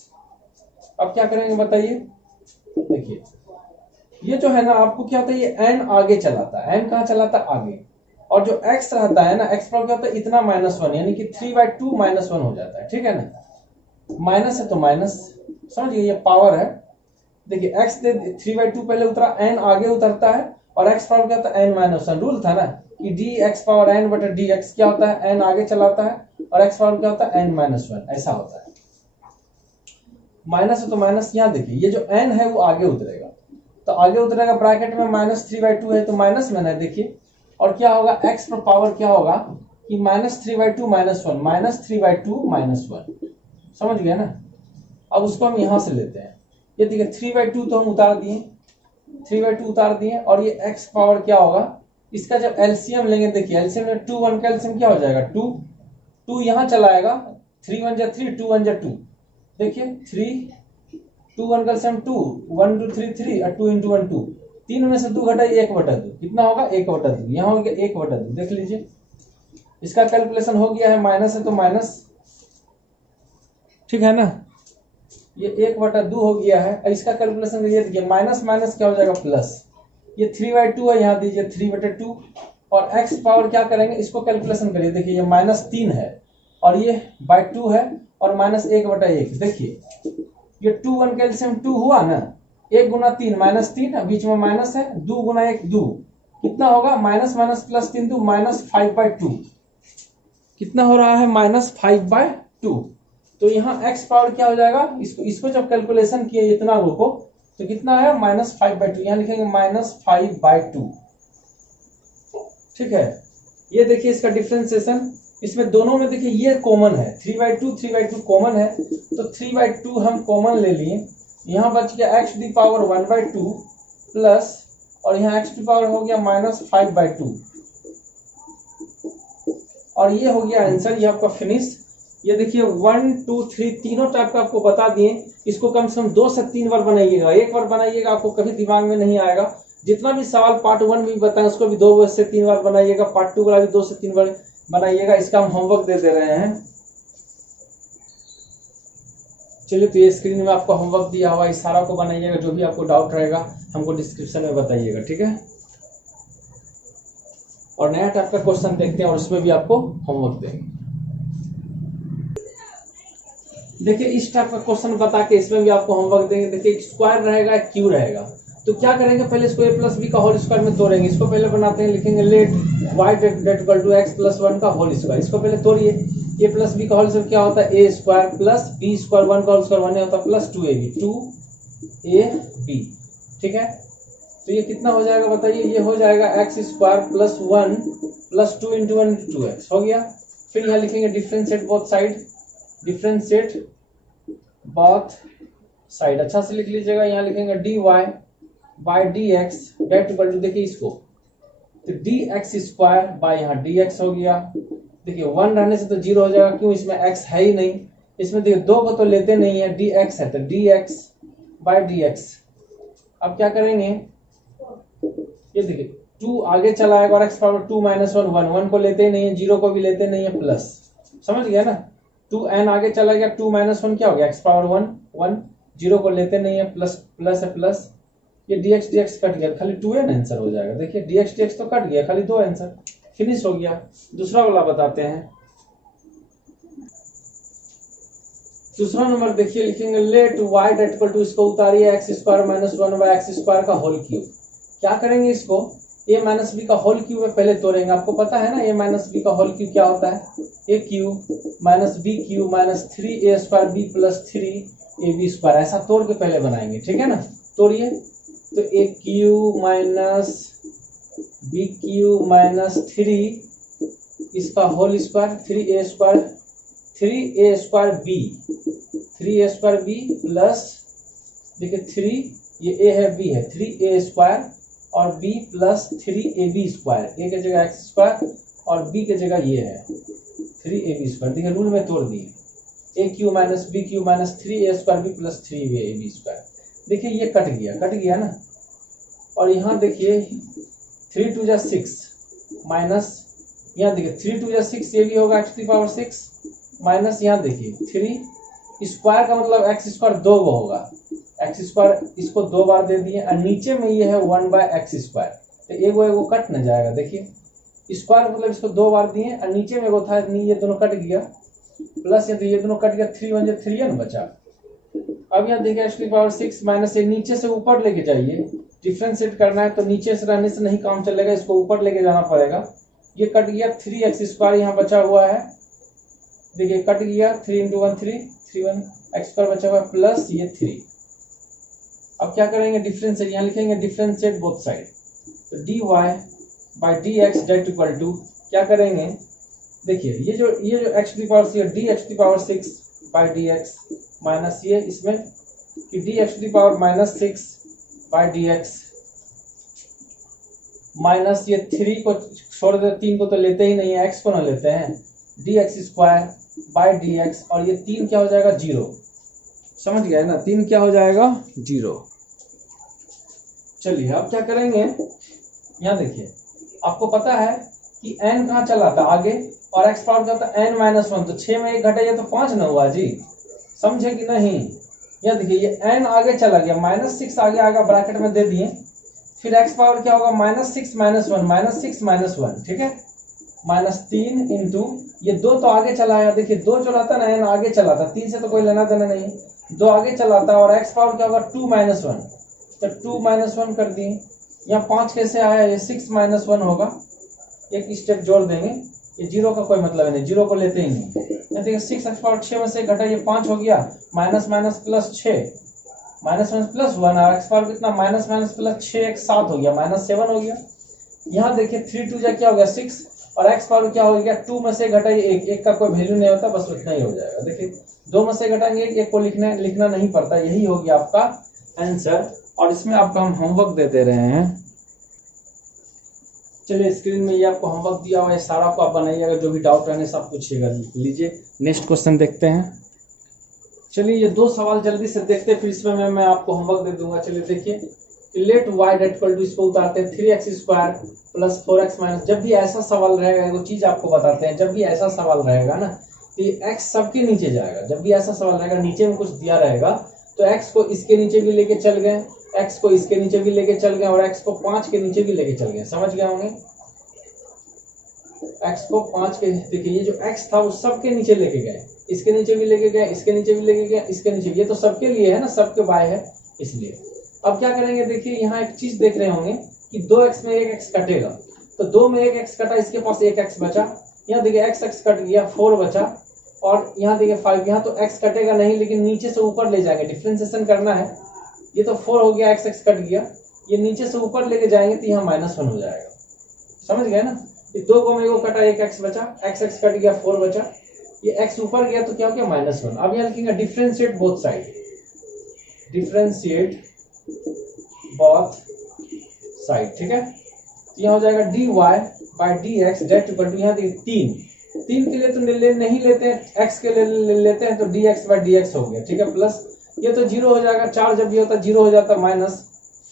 अब क्या करेंगे बताइए, देखिए ये जो है ना आपको क्या होता है, ये n आगे चलाता है, n कहाँ चलाता है आगे, और जो x रहता है ना x पर क्या होता है इतना -1, यानी कि 3/2 -1 हो जाता है, ठीक है ना, माइनस है तो माइनस, समझिए ये पावर है। देखिए x से 3/2 पहले उतरा, n आगे उतरता है, और x पावर क्या होता है n-1, रूल था ना कि dx पावर n बटा dx क्या होता है, n आगे चलाता है, और x पावर क्या होता है n-1, ऐसा होता है। माइनस है तो माइनस, यहाँ देखिए ये जो n है वो आगे उतरेगा, तो आगे उतरेगा, ब्रैकेट में -3/2 है तो माइनस में ना, देखिए और क्या होगा x पर पावर क्या होगा कि -3/2 -1 -3/2 -1, समझ गए ना। अब उसको हम यहां से लेते हैं, ये देखिए 3/2 तो हम उतार दिए, 3/2 उतार दिए, और ये x पावर क्या होगा, इसका जब एलसीएम लेंगे, देखिए एलसीएम में 2 1 का एलसीएम क्या हो जाएगा 2 2 यहां चला आएगा, 3 1 जा 3 2 1 जा 2, देखिए 3 2 1 का एलसीएम 2 1 2 3 3 और 2 इंटू 1 2, 3 में से 2 घटाइए 1/2, कितना होगा 1/2, यहाँ हो गया 1/2, देख लीजिए इसका कैलकुलेशन हो गया है, माइनस है तो माइनस, ठीक है ना, ये 1/2 हो गया है। इसका कैलकुलेशन करिए, देखिए माइनस माइनस क्या हो जाएगा प्लस, ये 3/2 है, यहाँ दीजिए 3/2, और x पावर क्या करेंगे, इसको कैलकुलेशन करिए, देखिए ये -3 है और ये /2 है और -1/1, देखिए ये 2 1 कैल्सियम 2 हुआ ना, 1 गुना 3 -3, बीच में माइनस है, 2 गुना 1 2, कितना होगा माइनस माइनस प्लस 3 2 -5/2, कितना हो रहा है -5/2। तो यहाँ x पावर क्या हो जाएगा, इसको जब कैलकुलेशन किए इतना रो को, तो कितना है -5/2, यहाँ लिखेंगे -5/2, ठीक है। ये देखिए इसका डिफरेंशिएशन, इसमें दोनों में देखिए ये कॉमन है, 3/2 कॉमन है, तो 3/2 हम कॉमन ले लिए, यहाँ बच गया x to the power 1/2 plus, और यहाँ x टू पावर हो गया -5/2, और ये हो गया आंसर, ये आपका फिनिश। ये देखिए 1 2 3 तीनों टाइप का आपको बता दिए, इसको कम से कम 2 से 3 बार बनाइएगा, एक बार बनाइएगा आपको कभी दिमाग में नहीं आएगा। जितना भी सवाल पार्ट 1 भी बताएं उसको भी 2 से 3 बार बनाइएगा, पार्ट 2 वाला भी 2 से 3 बार बनाइएगा। इसका हम होमवर्क दे रहे हैं। चलिए, तो ये स्क्रीन में आपको होमवर्क दिया हुआ, इस सारा को बनाइएगा, जो भी आपको डाउट रहेगा हमको डिस्क्रिप्शन में बताइएगा, ठीक है। और नया टाइप का क्वेश्चन देखते हैं और उसमें भी आपको होमवर्क देंगे। देखिए इस टाइप का क्वेश्चन बता के इसमें भी आपको होमवर्क देंगे। देखिए स्क्वायर रहेगा, क्यू रहेगा, तो क्या करेंगे, पहले इसको a प्लस बी का होल स्क्वायर में तोड़ेंगे। इसको पहले बनाते हैं, लिखेंगे let y date equal to x plus 1 का होल स्क्वायर। इसको पहले तोड़िए, a प्लस बी का होल स्क्वायर क्या होता है, a square plus b square, 1 का होल स्क्वायर 1 होता है, प्लस 2ab, ठीक है। तो ये कितना हो जाएगा बताइए, ये हो जाएगा x square plus 1 plus 2 into 1 2x हो गया। फिर यहाँ लिखेंगे differentiate both side, differentiate both side, अच्छा से लिख लीजिएगा। यहाँ लिखेंगे dy/dx डेट इक्वल टू, देखिए इसको तो dx स्क्वायर बाय यहाँ dx हो गया। देखिए 1 रहने से तो 0 हो जाएगा, क्यों, इसमें x है ही नहीं। इसमें देखिए 2 को तो लेते नहीं है, dx है तो dx/dx। अब क्या करेंगे, ये देखिए 2 आगे चला आएगा और x पावर 2 -1 1 1 को लेते ही नहीं है, 0 को भी लेते नहीं है, प्लस, समझ गया ना। 2n आगे चला गया, 2 -1 क्या हो गया, x पावर 1 1, 0 को लेते नहीं है, प्लस प्लस है प्लस, ये dx कट गया, खाली 2n आंसर हो जाएगा। देखिए dx तो कट गया, खाली 2 आंसर, फिनिश हो गया। दूसरा वाला बताते हैं। दूसरा नंबर देखिए, लिखेंगे let y date equal to, इसको उतारिए x square -1 by x square का होल क्यूब। क्या करेंगे, इसको ए माइनस बी का होल क्यूब में पहले तोड़ेंगे। आपको पता है ना ए माइनस बी का होल क्यूब क्या होता है, a cube minus b cube minus 3a² b plus 3ab², ऐसा तोड़ के पहले बनाएंगे, ठीक है ना। तोड़िए, तो a cube minus b cube minus 3 इसका whole square 3a² b plus, देखिए 3 ये a है b है 3a² और b प्लस 3ab², a की जगह x² और b की जगह ये है 3ab²। देखिए रूल में तोड़ दिए, a cube minus b cube minus 3a² b plus 3ab²। देखिए ये कट गया ना। और यहाँ देखिए 3 2 जा 6 माइनस, यहाँ देखिए 3 2 जा 6, ये भी होगा x⁴ माइनस, यहाँ देखिए 3 स्क्वायर का मतलब x² 2 होगा, x² इसको 2 बार दे दिए और नीचे में ये है 1/x², तो एगो कट न जाएगा। देखिए स्क्वायर मतलब इसको 2 बार दिए और नीचे में एगो था, ये दोनों कट गया, प्लस ये दोनों कट गया, 3 1 जा 3 न बचा। अब यहाँ देखिए x⁴ माइनस, ये नीचे से ऊपर लेके जाइए, डिफ्रेंशिएट करना है तो नीचे से रहने से नहीं काम चलेगा, इसको ऊपर लेके जाना पड़ेगा। ये कट गया, 3x² यहाँ बचा हुआ है, देखिए कट गया, 3 × 1 3 1 x² बचा हुआ है प्लस ये 3। अब क्या करेंगे, डिफरेंशिएट, यहाँ लिखेंगे डिफरेंशिएट बोथ साइड, तो dy/dx डेट इक्वल टू क्या करेंगे, देखिए ये जो x⁴ dx/dx माइनस ये इसमें कि dx⁻⁻6/dx माइनस ये 3 को छोड़ दे, 3 को तो लेते ही नहीं है, x को ना लेते हैं, dx² और ये 3 क्या हो जाएगा 0, समझ गए ना, 3 क्या हो जाएगा 0। चलिए अब क्या करेंगे, यहाँ देखिए आपको पता है कि n कहाँ चला था आगे और x पावर का था n-1, तो 6 में 1 घटाइए तो 5 न हुआ जी, समझे कि नहीं। यहाँ देखिए ये n आगे चला गया, -6 आगे आएगा, ब्रैकेट में दे दिए, फिर x पावर क्या होगा -6 -1 -6 -1, ठीक है, -3 इंटू ये 2 तो आगे चला है, देखिए 2 जो रहता ना n आगे चला था, 3 से तो कोई लेना देना नहीं, 2 आगे चलाता है और x पावर क्या होगा 2 -1, तो 2 -1 कर दिए। यहाँ 5 कैसे आया, ये 6 -1 होगा, एक स्टेप जोड़ देंगे, ये 0 का कोई मतलब नहीं, 0 को लेते ही नहीं। यहाँ देखिए 6 में से घटा, ये 5 हो गया, माइनस प्लस 6 प्लस 1 और x पावर कितना माइनस प्लस 6 एक 7 हो गया, -7 हो गया। यहाँ देखिए 3 2 जा क्या हो गया 6 और x पावर क्या हो गया 2 में से घटाइए 1 का कोई वैल्यू नहीं होता, बस उतना ही हो जाएगा। देखिए 2 में से घटाएंगे 1 को लिखना नहीं पड़ता, यही हो गया आपका आंसर। और इसमें आपका हम होमवर्क दे दे रहे हैं, चलिए स्क्रीन में ये आपको होमवर्क दिया हुआ है, सारा को आप बनाइएगा, जो भी डाउट रहने सब पूछिएगा। लीजिए नेक्स्ट क्वेश्चन देखते हैं। चलिए ये 2 सवाल जल्दी से देखते हैं, फिर इसमें मैं आपको होमवर्क दे दूंगा। चलिए देखिए, let y date equal to, इसको उतारते हैं 3x² प्लस 4x माइनस। जब भी ऐसा सवाल रहेगा, एक चीज आपको बताते हैं, जब भी ऐसा सवाल रहेगा ना तो x सबके नीचे जाएगा। जब भी ऐसा सवाल रहेगा नीचे में कुछ दिया रहेगा तो x को इसके नीचे भी लेके चल गए, x को इसके नीचे भी लेके चल गए और x को 5 के नीचे भी लेके चल गए, समझ गए होंगे। x को 5 के, देखिए ये जो x था वो सबके नीचे लेके गए, इसके नीचे भी लेके गए, इसके नीचे भी लेके गए, इसके नीचे, ये तो सबके लिए है ना, सबके बाय है इसलिए। अब क्या करेंगे, देखिए यहाँ एक चीज देख रहे होंगे कि 2x में 1x कटेगा, तो 2 में 1x कटा, इसके पास 1x बचा, यहाँ देखिए x कट गया, 4 बचा, और यहाँ देखिए 5, यहाँ तो x कटेगा नहीं लेकिन नीचे से ऊपर ले जाएंगे, डिफ्रेंसिएशन करना है। ये तो 4 हो गया, x कट गया, ये नीचे से ऊपर लेके जाएंगे तो यहाँ -1 हो जाएगा, समझ गए ना। ये 2 को में 1 कटा, 1x बचा, x कट गया, 4 बचा, ये x ऊपर गया तो क्या हो गया -1। अब यहाँ लिखेंगे differentiate both side, differentiate both side, ठीक है। तो यहाँ हो जाएगा dy/dx डेट इक्वल टू, यहाँ देखिए 3 के लिए तो नहीं लेते हैं, x के लिए लेते हैं तो dx/dx हो गया, ठीक है, प्लस ये तो 0 हो जाएगा, 4 जब भी होता 0 हो जाता, माइनस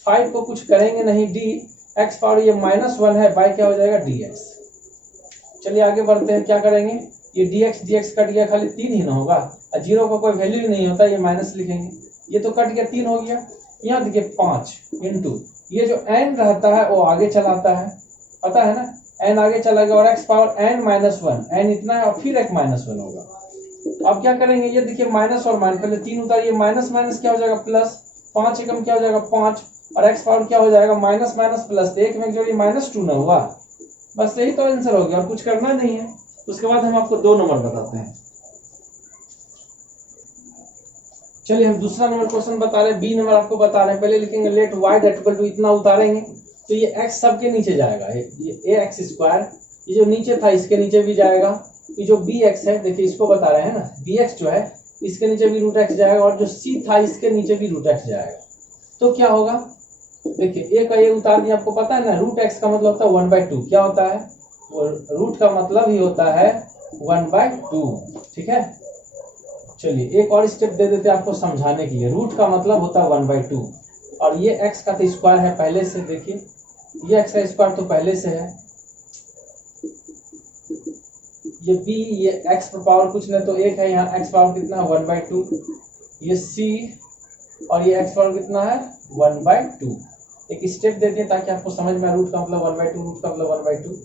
5 को कुछ करेंगे नहीं, x पावर ये -1 है, बाय क्या हो जाएगा dx। चलिए आगे बढ़ते हैं, क्या करेंगे, ये dx कट गया, खाली 3 ही ना होगा, और 0 का कोई वैल्यू ही नहीं होता, ये माइनस लिखेंगे, ये तो कट गया, 3 हो गया। यहाँ देखिए 5 इंटू ये जो n रहता है वो आगे चलाता है, पता है ना, n आगे चला गया और x पावर n-1, n इतना है और फिर एक -1 होगा। अब क्या करेंगे, ये देखिए माइनस और माइनस, पहले 3 उतारिए, माइनस क्या हो जाएगा प्लस, 5 एकम क्या हो जाएगा 5, और x पावर क्या हो जाएगा, माइनस माइनस प्लस, एक में जोड़िए -2 ना हुआ, बस यही तो आंसर हो गया और कुछ करना नहीं है। उसके बाद हम आपको 2 नंबर बताते हैं। चलिए हम दूसरा नंबर क्वेश्चन बता रहे हैं, बी नंबर आपको बता रहे हैं। पहले लिखेंगे लेट y = इतना उतारेंगे तो ये x सबके नीचे जाएगा, ये ax², ये जो नीचे था इसके नीचे भी जाएगा। ये जो bx है देखिए इसको बता रहे हैं ना, bx जो है इसके नीचे भी √x जाएगा और जो c था इसके नीचे भी √x जाएगा। तो क्या होगा, देखिए a का ये उतार दिया, आपको पता है ना √x का मतलब होता है 1/2, क्या होता है, रूट का मतलब ही होता है 1/2, ठीक है। चलिए एक और स्टेप दे देते हैं आपको समझाने के लिए, रूट का मतलब होता है 1/2 और ये x का तो स्क्वायर है पहले से, देखिए ये x का स्क्वायर तो पहले से है, ये b, ये x पर पावर कुछ नहीं तो 1 है, यहाँ x पावर कितना है 1/2, ये c और ये x पावर कितना है 1/2। एक स्टेप दे दिए ताकि आपको समझ में, रूट का मतलब 1/2, रूट का मतलब 1/2।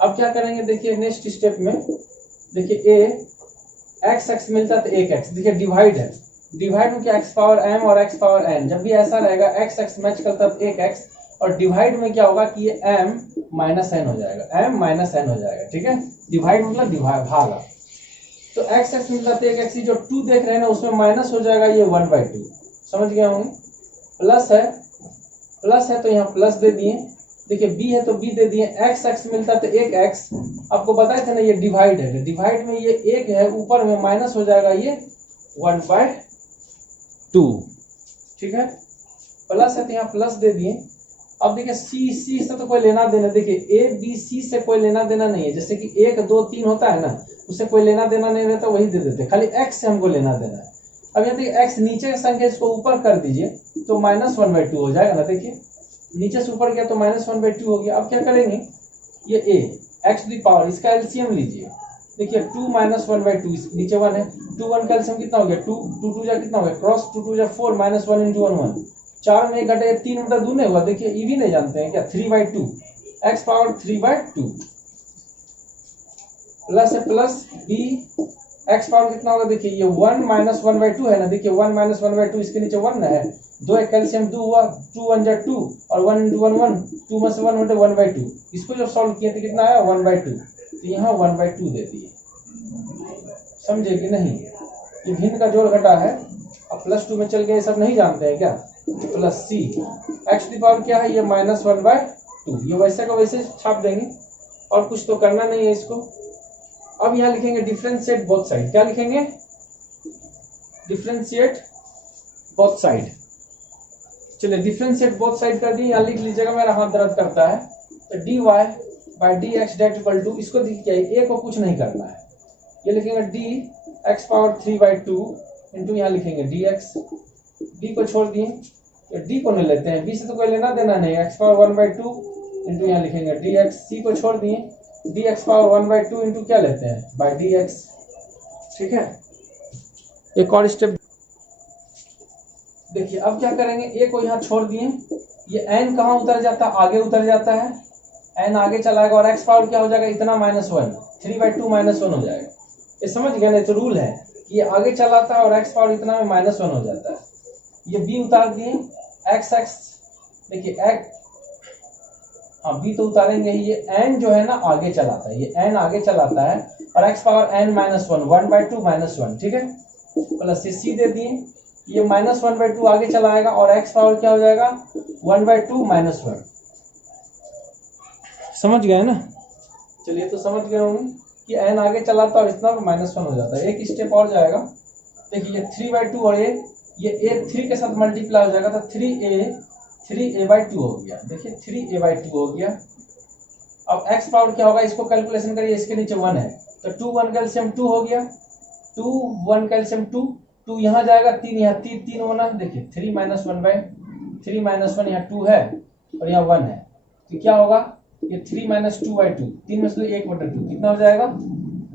अब क्या करेंगे, देखिए नेक्स्ट स्टेप में, देखिए a x मिलता है तो 1x, देखिए डिवाइड है, डिवाइड में क्या x पावर m और x पावर n, जब भी ऐसा रहेगा x मैच करता है तो 1x, और डिवाइड में क्या होगा कि ये m माइनस n हो जाएगा, m माइनस n हो जाएगा, ठीक है। डिवाइड मतलब डिवाइड भागा, तो x मिलता है 1x, जो 2 देख रहे हैं ना उसमें माइनस हो जाएगा ये 1/2, समझ गए होंगे। प्लस है तो यहाँ प्लस दे दिए, देखिए b है तो b दे दिए, x मिलता है तो 1x, आपको बताया था ना ये डिवाइड है, डिवाइड में ये 1 है, ऊपर में माइनस हो जाएगा ये 1/2, ठीक है। प्लस है तो यहाँ प्लस दे दिए। अब देखिए c से तो कोई लेना देना, देखिए a b c से कोई लेना देना नहीं है, जैसे कि 1 2 3 होता है ना, उससे कोई लेना देना नहीं रहता, वही दे देते, खाली x से हमको लेना देना है। अब यहाँ देखिए x नीचे का संख्या, इसको ऊपर कर दीजिए तो -1/2 हो जाएगा ना, देखिए नीचे से ऊपर गया तो -1/2 हो गया। अब क्या करेंगे, ये a x दी पावर, इसका एलसीएम लीजिए, देखिए 2 - 1/2, नीचे 1 है, 2 1 का एलसीएम कितना हो गया, 2 2 2 जा कितना हो गया, क्रॉस 2 2 जा 4, -1 × 1 1, 4 में 1 घटे 3 बटा 2 नहीं हुआ, देखिए ये भी नहीं जानते हैं क्या, 3/2, x पावर 3/2, प्लस है प्लस b, x पावर कितना होगा, देखिए ये 1 - 1/2 है ना, देखिए 1 - 1/2, इसके नीचे 1 है, 2 एक कैल्शियम 2 हुआ, 2 1 जा 2 और 1 × 1 1, 2 में से 1 हटे 1/2, इसको जब सॉल्व किया तो कितना आया 1/2, तो यहाँ 1/2 दे दिए, समझे कि नहीं। ये भिन्न का जोड़ घटा है, अब +2 में चल गए, सब नहीं जानते हैं क्या, प्लस c, x की पावर क्या है, ये -1/2, ये वैसे का वैसे छाप देंगे और कुछ तो करना नहीं है इसको। अब यहाँ लिखेंगे डिफरेंशिएट बोथ साइड, क्या लिखेंगे, डिफरेंशिएट बोथ साइड। चलिए डिफरेंशिएट बोथ साइड कर दिए, यहाँ लिख लीजिएगा, मेरा हाथ दर्द करता है, तो dy/dx = इसको देखिए a को कुछ नहीं करना है, ये लिखेंगे dx पावर 3/2 इंटू यहाँ लिखेंगे dx, d को छोड़ दिए, d को नहीं लेते हैं, b से तो कोई लेना देना नहीं, x पावर 1/2 इंटू यहाँ लिखेंगे dx, c को छोड़ दिए, dx पावर 1/2 इंटू क्या लेते हैं बाय dx, ठीक है। एक और स्टेप देखिए, अब क्या करेंगे, a को यहाँ छोड़ दिए, ये n कहाँ उतर जाता है, आगे उतर जाता है, n आगे चलाएगा और x पावर क्या हो जाएगा, इतना -1, 3/2 -1 हो जाएगा, ये समझ गए ना, तो रूल है कि ये आगे चलाता है और x पावर इतना में -1 हो जाता है। ये b उतार दिए, x देखिए x, हाँ b तो उतारेंगे ही, ये n जो है ना आगे चलाता है, ये n आगे चलाता है और x पावर n -1, 1/2 -1, ठीक है, प्लस ये c दे दिए, ये -1/2 आगे चलाएगा और x पावर क्या हो जाएगा 1/2 -1, समझ गए ना। चलिए तो समझ गए होंगे कि n आगे चलाता और इतना -1 हो जाता है। एक स्टेप और जाएगा, देखिए ये 3/2 और ये a 3 के साथ मल्टीप्लाई हो जाएगा तो 3a/2 हो गया, देखिए 3a/2 हो गया। अब x पावर क्या होगा, इसको कैलकुलेशन करिए, इसके नीचे 1 है तो 2 1 कैल्शियम 2 हो गया, 2 1 कैल्शियम 2, 2 यहाँ जाएगा, 3 यहाँ, 3 होना, देखिए 3 - 1/3 - 1 यहाँ 2 है और यहाँ 1 है, तो क्या होगा, ये 3 - 2/2, 3 में से 1/2 कितना हो जाएगा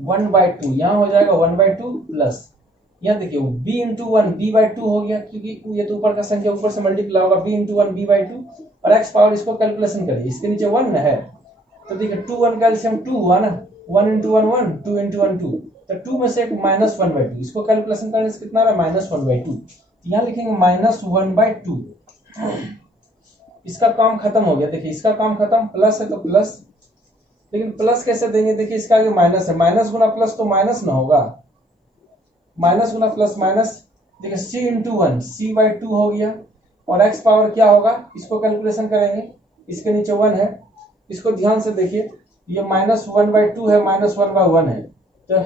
1/2, यहाँ हो जाएगा 1/2 प्लस यहाँ देखिए b × 1 b/2 हो गया, क्योंकि ये तो ऊपर का संख्या ऊपर से मल्टीप्लाई होगा, b × 1 b/2 और x पावर, इसको कैलकुलेशन करिए, इसके नीचे 1 है तो देखिए 2 1 कैल्शियम 2 हुआ ना, 1 × 1 1, 2 × 1 2, तो 2 में से एक -1/2, इसको कैलकुलेशन करने से कितना आ रहा है -1/2, यहाँ लिखेंगे -1/2। इसका काम खत्म हो गया। देखिए इसका काम खत्म, प्लस है तो प्लस, लेकिन प्लस कैसे देंगे, देखिए इसका आगे माइनस है, माइनस गुना प्लस तो माइनस ना होगा, माइनस गुना प्लस माइनस। देखिए c into one, c by two हो गया, और एक्स पावर क्या होगा, इसको कैलकुलेशन करेंगे, इसके नीचे वन है, इसको ध्यान से देखिए, ये माइनस वन बाई टू है, माइनस वन बाई वन है, तो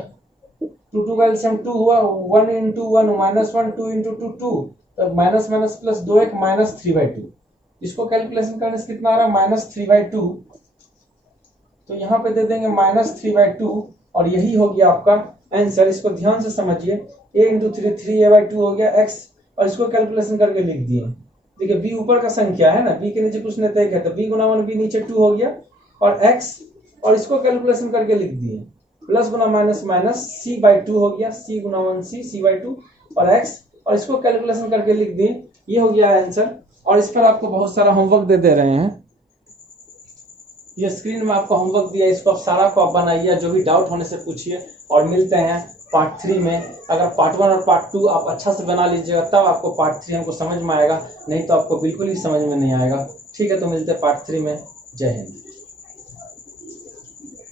टू टू का एलसीएम टू हुआ, one into one minus one, two into two two, तो माइनस माइनस प्लस दो एक माइनस थ्री बाई टू। इसको कैलकुलेशन करने से कितना आ रहा है, माइनस थ्री बाई टू, तो यहाँ पे दे देंगे माइनस थ्री बाई टू, और यही हो गया आपका आंसर। इसको ध्यान से समझिए, a into three, three a by two हो गया एक्स, और इसको कैलकुलेशन करके लिख दिए। देखिए बी ऊपर का संख्या है ना, बी के नीचे कुछ नहीं तय है, तो बी गुना वन, बी नीचे टू हो गया, और एक्स, और इसको कैलकुलेशन करके लिख दिए, प्लस गुना minus minus, C by two हो गया, सी गुना one C, C by two, और एक्स, और इसको कैलकुलेशन करके लिख दिए। ये हो गया आंसर। और इस पर आपको बहुत सारा होमवर्क दे रहे हैं, ये स्क्रीन में आपको होमवर्क दिया, इसको आप सारा को आप बनाइए, जो भी डाउट होने से पूछिए, और मिलते हैं पार्ट 3 में। अगर पार्ट 1 और पार्ट 2 आप अच्छा से बना लीजिएगा तब आपको पार्ट 3 हमको समझ में आएगा, नहीं तो आपको बिल्कुल ही समझ में नहीं आएगा। ठीक है, तो मिलते हैं पार्ट 3 में। जय हिंद।